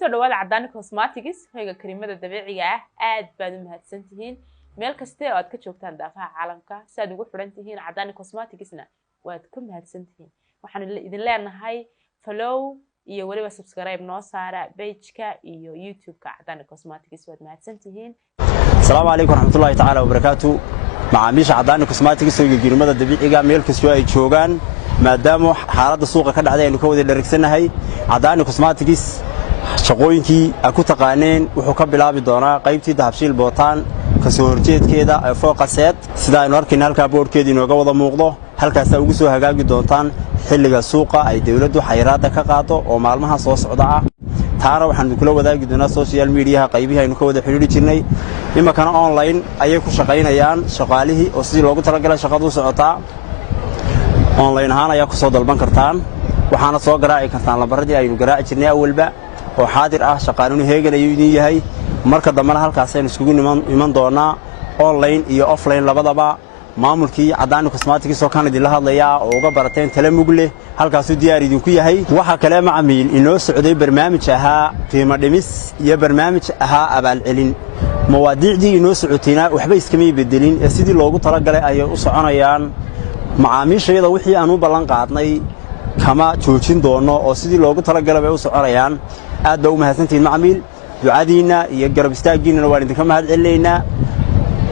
kusoo dhawaada Cadaani Cosmetics hoyga kareemada dabiiciga ah aad baad u mahadsantihiin meel kasta oo aad ka joogtaan daafaha caalamka saad ugu xiran tihiin Cadaani Cosmeticsna waad ku mahadsantihiin waxaan idin leenahay follow iyo waliba subscribe noo saara page-ka iyo YouTube-ka Cadaani Cosmetics waad mahadsantihiin السلام عليكم ورحمة الله تعالى وبركاته معاميش عداني كوسماتيكس iyo gurmada dabiiciga meel kasta ay joogan maadaama xaaladda suuqa ka dhacday aynu ka wada dhereegsanahay Cadaani Cosmetics shaqooyinkii ku taqaaneen wuxuu ka bilaabi doonaa qaybtii dahabshiil bootaan ka soo horjeedkeeda ee fooqaseed sida aynu arkeen halka boorkeedii inooga wada muuqdo halkaas ugu soo hagaagi doontaan xilliga suuqa ay dawladdu xayiraada ka qaado oo maalmaha soo socda ah taana waxaan kula wadaagi doonaa social media qaybihi aynu ka wada xiriiri jirnay imakana online ayay ku shaqaynayaan shaqaalihii oo sidii loogu talagalay shaqadu socotaa online ahaan ayaa ku soo dalban kartaan waxaana soo garaaci kartaan lambaradii aynu garaaci jirnay awalba oo xaadir ah shaqaaluhu heegan ayuu idin yahay marka dambana halkaas aynu iskugu iman doonaa online iyo offline labadaba maamulkii Cadaani Cosmetics oo kan idin la hadlaya oo uga barateen tala mugle halkaas uu diyaar idin ku yahay waxa kale macaamiil inoo socday barnaamij ahaa qiimo dhimis iyo barnaamij ahaa abaal celin mawaadiicdii inoo socotayna waxba iskama bedelin sidii loogu talagalay ay u soconayaan macaamiishayada wixii aan u ballan qaadnay kama joojin doono oo sidii loogu talagalay ay u soconayaan aad baa u mahadsantiin macaamiil ducadiina iyo garab istaagiina waan idinka mahad celineynaa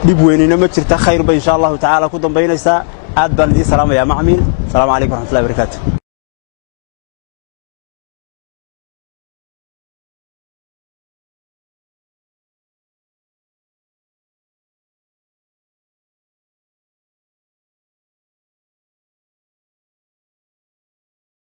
dib weynina ma jirta khayr ba insha Allah ta'ala ku dambeynaysa aad baan idin salaamayaa macaamiil salaamu alaykum wa rahmatullahi wa barakatuh